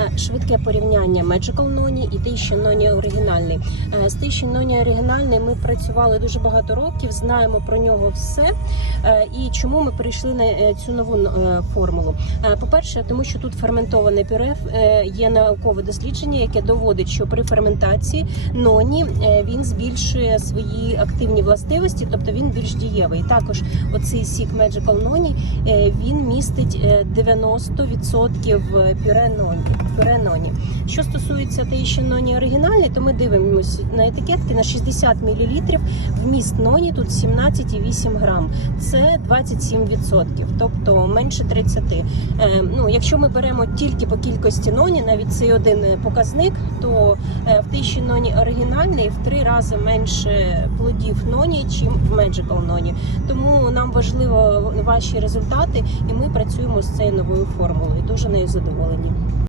Е, Швидке порівняння Magical Noni і Тейші Noni оригінальний. Е, З Тейші Noni оригінальний ми працювали дуже багато років, знаємо про нього все. Е, І чому ми перейшли на цю нову формулу? По-перше, тому що тут ферментоване пюре є наукове дослідження, яке доводить, що при ферментації ноні він збільшує свої активні властивості, тобто він більш дієвий. Також оцей сік Magical Noni, він містить е, 90% пюре ноні. Що стосується Тейші Ноні оригінальний, то ми дивимося на етикетки на 60 мл. Вміст ноні тут 17,8 грам. Це 27%, тобто менше 30. Е, ну, якщо ми беремо тільки по кількості ноні, навіть цей один показник, то е, в Тейші Ноні оригінальний в три рази менше плодів ноні, чим в Magical Ноні. Тому нам важливо ваші результати, і ми працюємо з цією новою формулою. Дуже нею задоволені.